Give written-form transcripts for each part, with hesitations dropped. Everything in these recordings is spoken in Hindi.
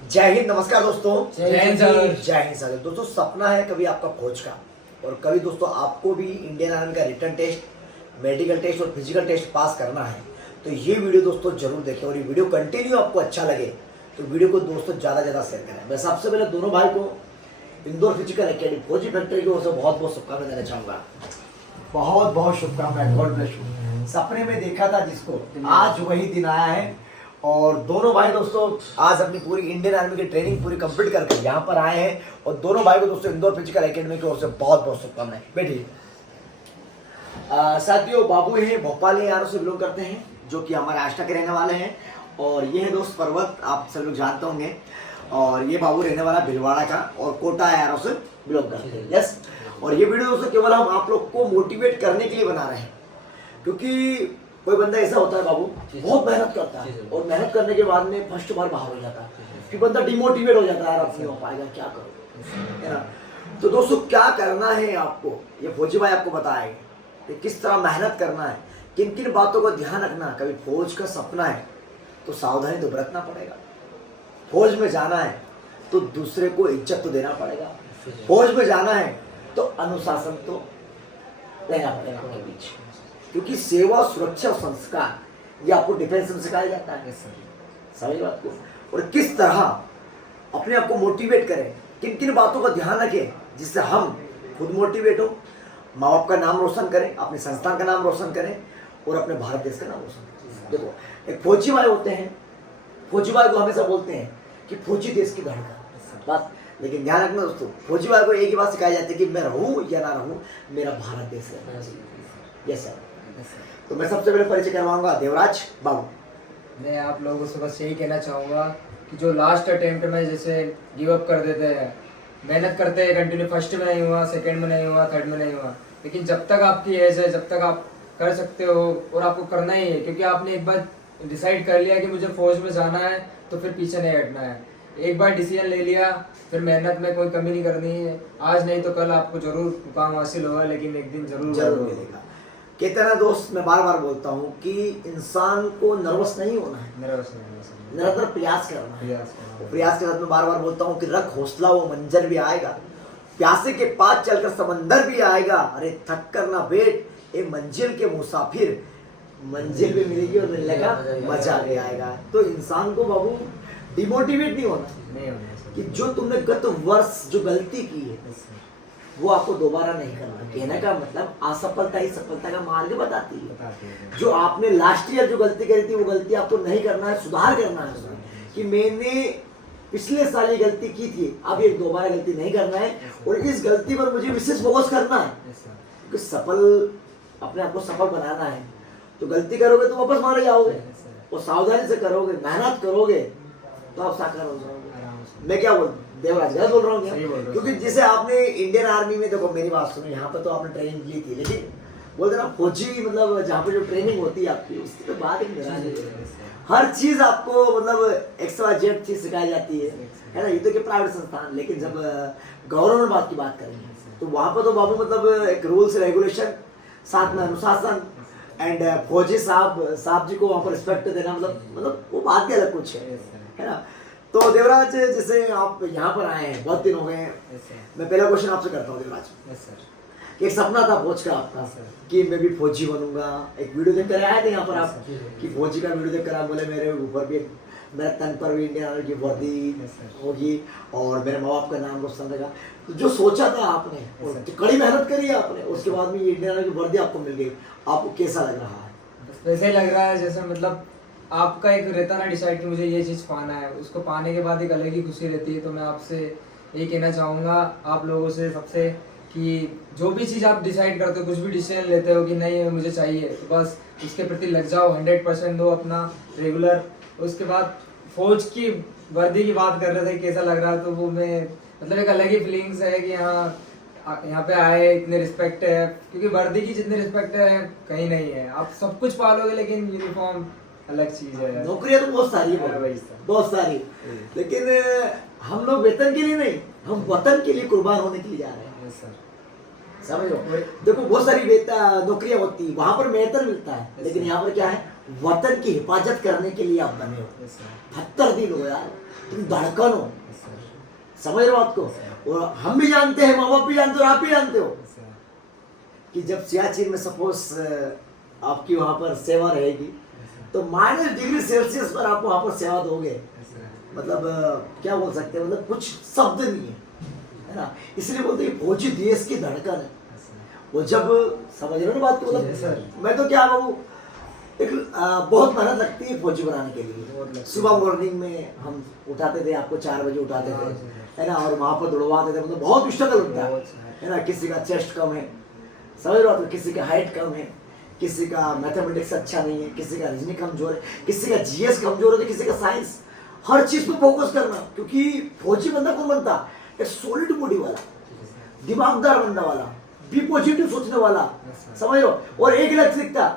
जय हिंद। नमस्कार दोस्तों। जय हिंद सर। जय हिंद सर। दोस्तों सपना है कभी आपका फौज का, और कभी दोस्तों आपको भी इंडियन आर्मी का रिटर्न टेस्ट, मेडिकल टेस्ट और फिजिकल टेस्ट पास करना है, तो ये वीडियो दोस्तों जरूर देखें। और ये वीडियो कंटिन्यू आपको अच्छा लगे तो वीडियो को दोस्तों ज़्यादा शेयर करें। मैं सबसे पहले दोनों भाई को इंदौर फिजिकल एकेडमी फौजी फैक्ट्री की ओर से बहुत बहुत शुभकामनाएं देना चाहूँगा। बहुत बहुत शुभकामनाएं। God bless you. सपने में देखा था जिसको, आज वही दिन आया है। और दोनों भाई दोस्तों आज अपनी पूरी इंडियन आर्मी की ट्रेनिंग पूरी कंप्लीट करके यहाँ पर आए हैं। और दोनों भाई को दोस्तों इंदौर फिजिकल एकेडमी की ओर से बहुत बहुत शुभकामनाएं। बैठिए। साथियों, बाबू हैं भोपाल यारों से बिलोंग करते हैं, जो कि हमारे आष्टा के रहने वाले हैं। और ये है दोस्त पर्वत, आप सब लोग जानते होंगे। और ये बाबू रहने वाला भिलवाड़ा का और कोटा यारों से बिलोंग करते हैं। यस। और ये वीडियो दोस्तों केवल हम आप लोग को मोटिवेट करने के लिए बना रहे हैं, क्योंकि कोई बंदा ऐसा होता है बाबू, बहुत मेहनत करता है और मेहनत करने के बाद में फर्स्ट बार बाहर हो जाता है, फिर बंदा डिमोटिवेट हो जाता है, यार अब नहीं हो पाएगा, क्या करो, है ना। तो दोस्तों क्या करना है आपको, ये फौजी भाई आपको बताएंगे कि किस तरह मेहनत करना है, किन किन बातों का ध्यान रखना। कभी फौज का सपना है तो सावधानी तो बरतना पड़ेगा। फौज में जाना है तो दूसरे को इज्जत तो देना पड़ेगा। फौज में जाना है तो अनुशासन तो रहना पड़ेगा आपके बीच, क्योंकि सेवा, सुरक्षा और संस्कार ये आपको डिफेंस में सिखाया जाता है। समझ बात को। और किस तरह अपने आप को मोटिवेट करें, किन किन बातों का ध्यान रखें जिससे हम खुद मोटिवेट हो, माँ बाप का नाम रोशन करें, अपने संस्थान का नाम रोशन करें और अपने भारत देश का नाम रोशन करें। देखो, एक फौजी भाई होते हैं, फौजी भाई को हमेशा बोलते हैं कि फौजी देश की धड़कन बात। लेकिन ध्यान रखना दोस्तों, फौजी भाई को एक ही बात सिखाई जाती है कि मैं रहूं या ना रहूं, मेरा भारत देश है। Yes sir. तो मैं सबसे पहले परिचय करवाऊंगा देवराज बाबू। मैं आप लोगों से बस यही कहना चाहूँगा कि जो लास्ट अटेम्प्ट में जैसे गिव अप कर देते हैं, मेहनत करते हैं कंटिन्यू, फर्स्ट में नहीं हुआ, सेकंड में नहीं हुआ, थर्ड में नहीं हुआ, लेकिन जब तक आपकी एज है, जब तक आप कर सकते हो और आपको करना ही है, क्योंकि आपने एक बार डिसाइड कर लिया कि मुझे फौज में जाना है तो फिर पीछे नहीं हटना है। एक बार डिसीजन ले लिया, फिर मेहनत में कोई कमी नहीं करनी है। आज नहीं तो कल आपको जरूर मुकाम हासिल होगा, लेकिन एक दिन जरूर मिलेगा। कहते हैं ना दोस्त, मैं बार बार बोलता हूँ कि इंसान को नर्वस नहीं होना है, निरंतर प्रयास करना है। प्रयास के साथ मैं बार बार बोलता हूँ कि रख हौसला, वो मंजर भी आएगा, प्यासे के पास चलकर समंदर भी आएगा। अरे थक कर ना बैठ, ये मंजिल के मुसाफिर, मंजिल भी मिलेगी और मिलने का मजा भी आएगा। तो इंसान को बाबू डिमोटिवेट नहीं होना कि जो तुमने गत वर्ष जो गलती की है वो आपको दोबारा नहीं करना। कहने का मतलब असफलता ही सफलता का मार्ग बताती है। जो आपने लास्ट ईयर जो गलती करी थी वो गलती आपको नहीं करना है, सुधार करना है कि मैंने पिछले साल ये गलती की थी, अब ये दोबारा गलती नहीं करना है और इस गलती पर मुझे विशेष फोकस करना है। क्योंकि सफल, अपने आप को सफल बनाना है तो गलती करोगे तो वापस मारे जाओगे, और सावधानी से करोगे, मेहनत करोगे तो आप साकार हो जाओगे। मैं क्या बोल देवराज गलत बोल रहा हूँ? क्योंकि जैसे आपने इंडियन आर्मी में, देखो मेरी बात सुनो, यहाँ पे तो आपने ट्रेनिंग ली थी, लेकिन बोलते ना फौजी मतलब जहाँ पे जो ट्रेनिंग होती है आपकी, उसकी तो बात ही हर चीज आपको मतलब XYZ चीज सिखाई जाती है ना। ये तो कि प्राइवेट संस्थान, लेकिन जब गवर्नमेंट बात की बात करेंगे तो वहाँ पर तो बाबू मतलब एक रूल्स रेगुलेशन, साथ में अनुशासन एंड फौजी साहब जी को वहाँ पर रिस्पेक्ट देना, मतलब वो बात ही अलग कुछ है ना। तो देवराज, जैसे आप यहाँ पर आए हैं, बहुत दिन हो गए हैं, मैं पहला क्वेश्चन आपसे करता हूँ देवराज। एक सपना था फौज का आपका कि मैं भी फौजी बनूंगा। एक वीडियो देख कर आए थे यहाँ पर आप कि फौजी का वीडियो देख कर आप बोले मेरे ऊपर भी, मेरे तन पर भी इंडियन आर्मी की वर्दी होगी और मेरे माँ बाप का नाम रोशन रहेगा। तो जो सोचा था आपने, और कड़ी मेहनत करी है आपने, उसके बाद में ये इंडियन आर्मी की वर्दी आपको मिल गई, आपको कैसा लग रहा है? वैसे लग रहा है जैसे मतलब आपका एक रहता ना डिसाइड कि मुझे ये चीज़ पाना है, उसको पाने के बाद एक अलग ही खुशी रहती है। तो मैं आपसे यही कहना चाहूँगा आप लोगों से सबसे कि जो भी चीज़ आप डिसाइड करते हो, कुछ भी डिसीजन लेते हो कि नहीं मुझे चाहिए, तो बस उसके प्रति लग जाओ, 100% दो अपना रेगुलर। उसके बाद फौज की वर्दी की बात कर रहे थे कैसा लग रहा है, तो वो मैं मतलब एक अलग ही फीलिंग्स है कि यहाँ पे आए, इतने रिस्पेक्ट है, क्योंकि वर्दी की जितनी रिस्पेक्ट है कहीं नहीं है। आप सब कुछ पालोगे लेकिन यूनिफॉर्म अलग चीज है। नौकरियां तो बहुत सारी है, बहुत सारी, लेकिन हम लोग वेतन के लिए नहीं, हम वतन के लिए कुर्बान होने के लिए जा रहे हैं। समझो, देखो बहुत सारी नौकरियां होती है, वहां पर वेतन मिलता है, लेकिन यहाँ पर क्या है, वतन की हिफाजत करने के लिए आप बने हो। 72 दिन हो यार, तुम धड़कन हो, समझ रहे हो बात को। और हम भी जानते हैं, माँ बाप भी जानते हो, आप भी जानते हो कि जब सियाचिन में सपोज आपकी वहां पर सेवा रहेगी तो -डिग्री सेल्सियस पर आप वहां पर सेवा दोगे, मतलब क्या बोल सकते हैं, मतलब कुछ शब्द नहीं है ना। इसलिए बोलते हैं फौजी देश की धड़कन है। वो जब समझ रहे हो ना बात को, मतलब मैं तो क्या बाबू एक बहुत मेहनत लगती है फौजी बनाने के लिए। सुबह मॉर्निंग में हम उठाते थे, आपको 4 बजे उठाते थे, है ना, और वहां पर दौड़वाते थे, मतलब बहुत स्ट्रगल होता है ना। किसी का चेस्ट कम है, समझ रहे हो, तो किसी का हाइट कम है, किसी का मैथमेटिक्स अच्छा नहीं है, किसी का रीजनिंग कमजोर है, किसी का जीएस कमजोर है, किसी का साइंस। हर चीज पे फोकस करना, क्योंकि फौजी बंदा कौन बनता, एक सॉलिड बॉडी वाला, दिमागदार बंदा वाला, बी पॉजिटिव सोचने वाला, समझ लो। और एक लक्ष्य दिखता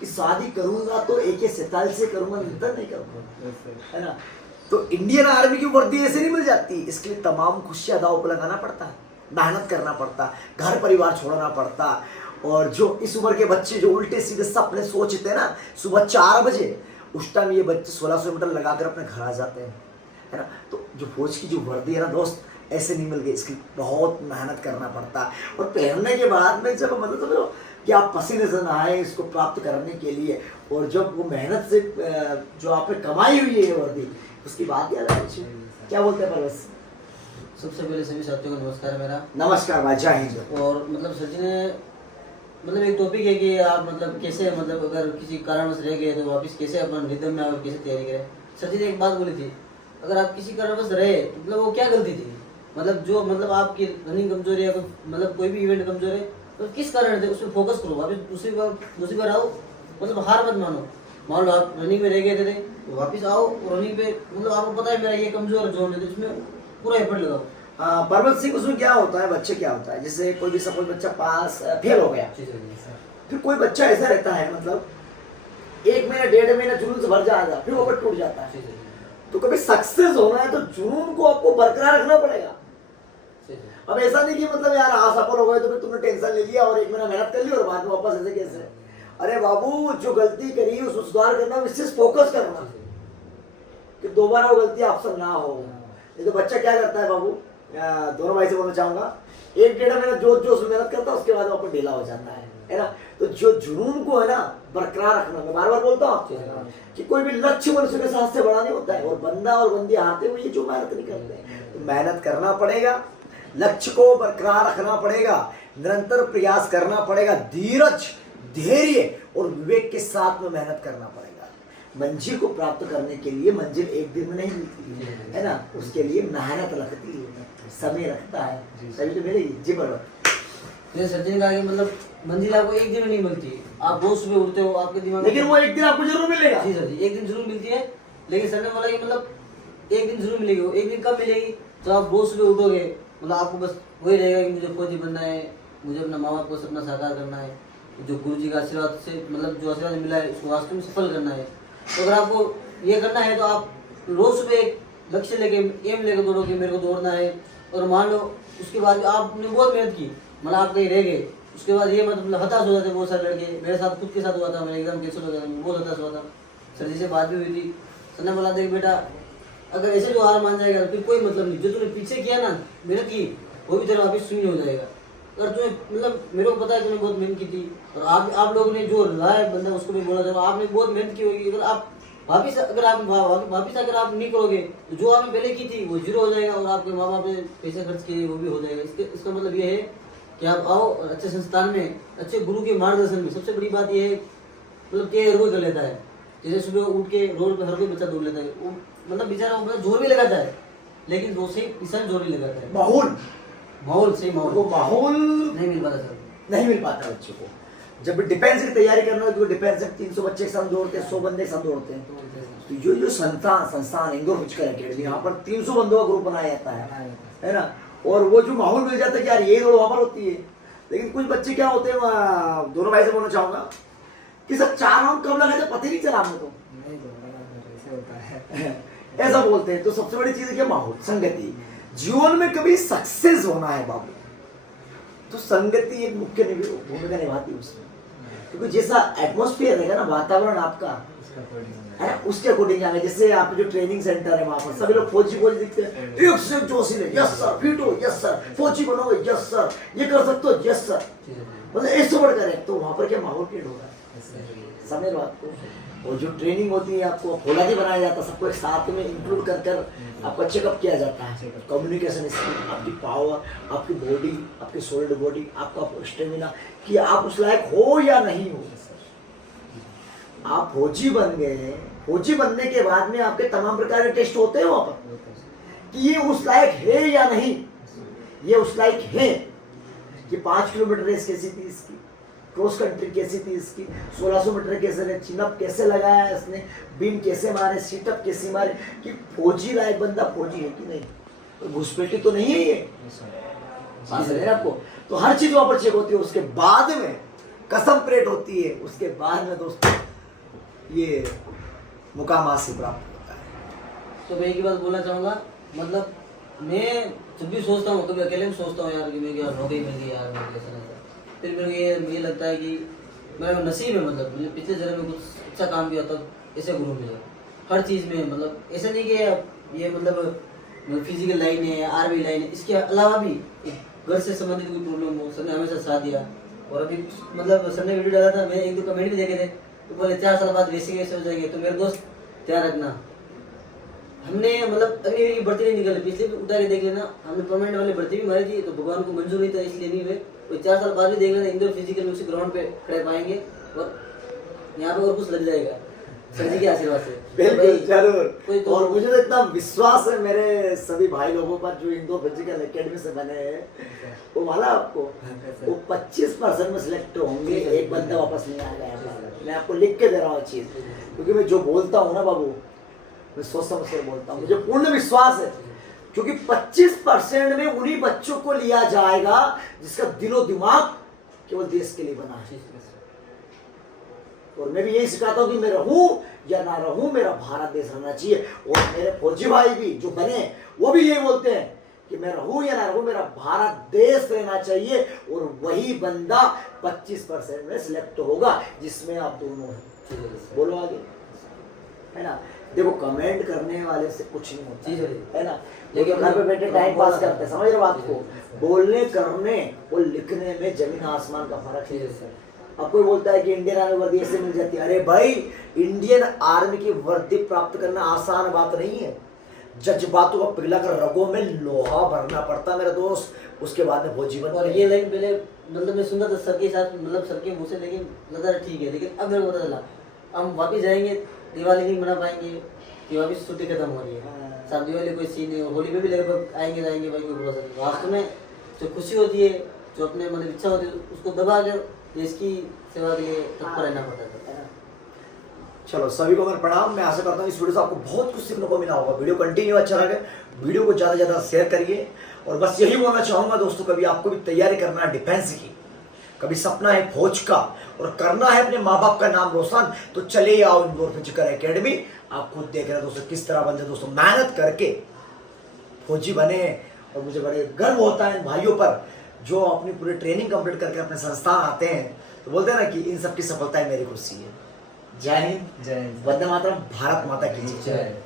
कि शादी करूंगा तो AK-47 से करूंगा, नितर नहीं करूंगा, है ना। तो इंडियन आर्मी की वर्दी ऐसे नहीं मिल जाती, इसके लिए तमाम खुशियां दांव पर लगाना पड़ता है, मेहनत करना पड़ता, घर परिवार छोड़ना पड़ता। और जो इस उम्र के बच्चे जो उल्टे सीधे सपने सोचते हैं ना सुबह 4 बजे, उस टाइम ये बच्चे 1600 मीटर लगाकर अपने घर आ जाते हैं, है ना। तो जो फौज की जो वर्दी है ना दोस्त, ऐसे नहीं मिल गई, इसकी बहुत मेहनत करना पड़ता। और पहनने के बाद में जब मतलब समझो कि आप पसीने से नहाए इसको प्राप्त करने के लिए, और जब वो मेहनत से जो आपने कमाई हुई है वर्दी, उसकी बात याद है। क्या बोलते हैं परवेश? सबसे पहले सभी साथियों को नमस्कार मेरा। नमस्कार भाई, जय हिंद। और मतलब सर जी ने मतलब एक टॉपिक है कि आप मतलब कैसे मतलब अगर किसी कारणवश रह गए तो वापस कैसे अपना रिदम में और कैसे तैयारी करें। सर जी ने एक बात बोली थी, अगर आप किसी कारणवश रहे मतलब वो क्या गलती थी, मतलब जो मतलब आपकी रनिंग कमजोर है, मतलब कोई भी इवेंट कमजोर है तो किस कारण थे, उस पर फोकस करो, वापस दूसरी बार आओ, मतलब हार मत मानो। मान लो आप रनिंग में रह गए थे तो वापस आओ रनिंग पे, मतलब आपको पता है मेरा ये कमजोर जोन है तो इसमें पूरा एफर्ट लगाओ। पर्वत सिंह, उसमें क्या होता है, बच्चे क्या होता है, जैसे कोई भी सपोज बच्चा पास फेल हो गया, फिर कोई बच्चा ऐसा रहता है मतलब 1 महीना 1.5 महीना जुनून से भर जाएगा, फिर वो टूट जाता है। तो कभी सक्सेस होना है तो जुनून को आपको बरकरार रखना पड़ेगा। अब ऐसा नहीं कि मतलब यार असफल हो गए तो फिर तुमने टेंशन ले लिया और 1 महीना मेहनत कर ली और बाद में वापस ऐसे कैसे। अरे बाबू, जो गलती करी उसको सुधार करना, विशेष फोकस करना कि दोबारा वो गलती आपसे ना हो। ये तो बच्चा क्या करता है बाबू, दोनों भाई से बोलना चाहूंगा, 1-1.5 महीना जोश मेहनत करता है, उसके बाद वापस ढीला हो जाता है ना। तो जो जुनून को है ना बरकरार रखना, मैं बार बार बोलता हूँ आपको कि कोई भी लक्ष्य मनुष्य के साथ से बड़ा नहीं होता है, और बंदा और बंदी हारते हुए जो मेहनत नहीं करते। तो मेहनत करना पड़ेगा, लक्ष्य को बरकरार रखना पड़ेगा, निरंतर प्रयास करना पड़ेगा, धीरज, धैर्य और विवेक के साथ में मेहनत करना पड़ेगा। मंजिल को प्राप्त करने के लिए मंजिल एक दिन में नहीं मिलती है ना, उसके लिए मेहनत लगती है, समय लगता है, तभी तो मिलेगी। जी बराबर। सर जी ने कहा कि मतलब मंजिल आपको एक दिन में नहीं मिलती, आप रोज सुबह उठते हो, आपके दिमाग लेकिन वो एक दिन आपको जरूर मिलेगा। जी सर जी, एक दिन जरूर मिलती है, लेकिन सर ने बोला कि मतलब एक दिन जरूर मिलेगी। वो एक दिन कब मिलेगी, जब आप रोज सुबह उठोगे, मतलब आपको बस वही रहेगा कि मुझे फौजी बनना है, मुझे अपना माँ बाप को सपना साकार करना है, जो गुरु जी का आशीर्वाद से मतलब जो आशीर्वाद मिला है उसको वास्तव में सफल करना है। तो अगर आपको ये करना है तो आप रोज सुबह एक लक्ष्य लेके, एम लेके दौड़ोगे, मेरे को दौड़ना है। और मान लो उसके बाद आपने बहुत मेहनत की, मतलब आप कहीं रह गए, उसके बाद ये मतलब हताश हो जाते बहुत सारे लड़के, मेरे साथ खुद के साथ हुआ था, मेरा एग्जाम कैंसिल हो गया था, बहुत हताश हुआ था। सर जी से बात भी हुई थी, सर ने बोला था कि बेटा अगर ऐसे जो हार मान जाएगा फिर कोई मतलब नहीं, जो तूने पीछे किया ना मेहनत की वो भी तेरा वापिस शून्य हो जाएगा। अगर तुम्हें मतलब मेरे को पता है तुमने बहुत मेहनत की थी, और आप लोगों ने जो लाया बंदा उसको भी बोला था आपने बहुत मेहनत की होगी, अगर आप वापिस अगर आप नहीं करोगे तो जो आपने पहले की थी वो जीरो हो जाएगा, और आपके माँ बाप ने पैसे खर्च किए वो भी हो जाएगा। इसका मतलब ये है कि आप आओ और अच्छे संस्थान में, अच्छे गुरु के मार्गदर्शन में। सबसे बड़ी बात ये है मतलब के हर कोई कर लेता है, जैसे सुबह उठ के रोड पे हर कोई बच्चा दौड़ लेता है, वो मतलब बेचारा वो जोर भी लगाता है, लेकिन वो सही किसान जोर नहीं लगाता है। माहौल सही माहौल नहीं मिल पाता सर, नहीं मिल पाता बच्चों को। जब डिफेंस की तैयारी करना हो तो डिफेंस से 300 बच्चे के साथ दौड़ते हैं, 100 बंदे के साथ दौड़ते हैं। तो जो संस्थान इंदौर फिजिकल एकेडमी, यहाँ पर 300 बंदों का ग्रुप बनाया जाता है ना। और वो जो माहौल मिल जाता है कि यार ये दौड़ वहां पर होती है। लेकिन कुछ बच्चे क्या होते हैं, दोनों भाई से बोलना चाहूंगा कि सर 4 राउंड कब लगे थे पता ही नहीं चला हमें, तो ऐसा बोलते हैं। तो सबसे बड़ी चीज है क्या, माहौल, संगति। जीवन में कभी सक्सेस होना है बाबू तो संगति एक मुख्य भूमिका निभाती है उसमें, क्योंकि जैसा एटमॉस्फेयर रहेगा ना, वातावरण आपका, है ना, उसके अकॉर्डिंग जाएंगे। जैसे आप जो ट्रेनिंग सेंटर है वहाँ पर सभी लोग फौजी फौजी दिखते हैं, एक से एक जोशीले, यस सर, फिट हो, यस सर, फौजी बनोगे, यस सर, ये कर सकते हो, यस सर, मतलब एक से बढ़कर एक। तो वहाँ पर क्या माहौल क्रिएट होगा, समझ लो आपको। और जो ट्रेनिंग होती है आपको फौलादी बनाया जाता है, सबको एक साथ में इंक्लूड कर कर आपका चेकअप किया जाता है। कम्युनिकेशन स्किल, आपकी पावर, आपकी बॉडी, आपकी सोल्ड बॉडी, आपका स्टेमिना, कि आप उस लायक हो या नहीं हो। आप फौजी बन गए, फौजी बनने के बाद में आपके तमाम प्रकार के टेस्ट होते हैं वहां पर कि ये उस लायक है या नहीं, ये उस लायक है कि 5 किलोमीटर रेस कैसी थी इसकी, क्रॉस कंट्री कैसी थी इसकी, 1600 मीटर कैसे, चिनअप कैसे लगाया इसने, बीम कैसे मारे, सीटअप कैसे मारे, कि फौजी लायक बंदा फौजी है कि नहीं, तो घुसपैठी तो नहीं है ये, बात है आपको। तो हर चीज वहां पर चेक होती है, उसके बाद में कसम परेड होती है, उसके बाद में दोस्तों ये मुकाम हासिल प्राप्त होता है। तो मैं एक ही बात बोलना चाहूँगा, मतलब मैं जब भी सोचता हूँ, कभी अकेले में सोचता हूँ यार कि मैं यार नौकरी मिल गई यार, मैं कैसा नहीं, फिर मेरे को ये लगता है कि मेरा नसीब है, मतलब मुझे पिछले जन्म में कुछ अच्छा काम किया तब ऐसे गुरु मिले हर चीज़ में। मतलब ऐसा नहीं कि ये मतलब फिजिकल लाइन है, आर्मी लाइन है, इसके अलावा भी घर से संबंधित कोई प्रॉब्लम हो, सर ने हमेशा साथ दिया। और अभी मतलब सर ने वीडियो डाला था, मैं 1-2 कमेंट भी देखे थे, तो बोले 4 साल बाद रेसिंग वैसे हो जाएंगे। तो मेरे दोस्त ध्यान रखना, हमने मतलब अगली भर्ती नहीं निकली, पिछले भी उतार के देख लेना, हमने परमानेंट वाली भर्ती भी मारी थी, तो भगवान को मंजूर नहीं था इसलिए नहीं हुए। कोई 4 साल बाद भी देख लेना, इंदौर फिजिकल में उसी ग्राउंड पे खड़े पाएंगे और यहाँ पे और कुछ लग जाएगा सर जी के आशीर्वाद से। बिल्कुल जरूर। कोई तो और मुझे तो इतना विश्वास है मेरे सभी भाई लोगों पर जो इंदौर फिजिकल एकेडमी से बने हैं, वो वाला आपको वो 25% में सिलेक्ट होंगे, एक बंदा वापस नहीं आएगा। मैं आपको लिख के दे रहा हूँ चीज, क्योंकि मैं जो बोलता हूँ ना बाबू, मैं सोच समझ कर बोलता हूँ, मुझे पूर्ण विश्वास है, क्योंकि 25% में उन्हीं बच्चों को लिया जाएगा जिसका दिलो दिमाग केवल देश के लिए बना है। और मैं भी यही सिखाता हूँ कि मैं रहूं या ना रहूं, मेरा भारत देश रहना चाहिए। और मेरे फौजी भाई भी जो बने वो भी यही बोलते हैं कि मैं रहूं या ना रहूं, मेरा भारत देश रहना चाहिए। और वही बंदा 25% में सिलेक्ट होगा जिसमें आप दोनों हैं। बोलो आगे, है ना। देखो कमेंट करने वाले से कुछ नहीं होता है ना, लेकिन घर पे बैठे टाइम पास करते हैं, समझ रहे बात को। बोलने करने और लिखने में जमीन आसमान का फर्क है। अब कोई बोलता है कि इंडियन आर्मी वर्दी ऐसे मिल जाती है, अरे भाई इंडियन आर्मी की वर्दी प्राप्त करना आसान बात नहीं है। जज्बातों को पिघलाकर रगों में लोहा भरना पड़ता है मेरे दोस्त, उसके बाद में फौजी बनते। और ये लाइन पहले मतलब मैं सुनता था सर के साथ, मतलब सर के मुँह से, लेकिन लगा ठीक है, लेकिन अब मेरे को पता चला हम वापिस जाएंगे, दिवाली नहीं मना पाएंगे कि वापिस छुट्टी खत्म हो रही है, शादी वाले कोई सीन है, होली पे भी लगभग आएंगे जाएंगे भाई, कोई भरोसा नहीं। वास्तव में जो खुशी होती है, जो अपने मतलब इच्छा होती है, उसको दबा कर इसकी सेवा के लिए तत्पर रहना पड़ता है। चलो सभी को मेरा प्रणाम। मैं आशा करता हूँ इस वीडियो से आपको बहुत कुछ सीखने को मिला होगा। वीडियो कंटिन्यू अच्छा लगे, वीडियो को ज़्यादा से ज़्यादा शेयर करिए। और बस यही बोलना चाहूँगा दोस्तों, कभी आपको भी तैयारी करना है डिफेंस की, कभी सपना है फौज का और करना है अपने माँ बाप का नाम रोशन, तो चले आओ इंदौर फिजिकल एकेडमी। आप खुद देख रहे हैं दोस्तों किस तरह बंदे दोस्तों मेहनत करके फौजी बने। और मुझे बड़े गर्व होता है इन भाइयों पर जो अपनी पूरी ट्रेनिंग कंप्लीट करके अपने संस्थान आते हैं, तो बोलते हैं ना कि इन सबकी सफलता है मेरी खुशी है। जय हिंद, जय हिंद, वंदे मातरम, भारत माता की जय।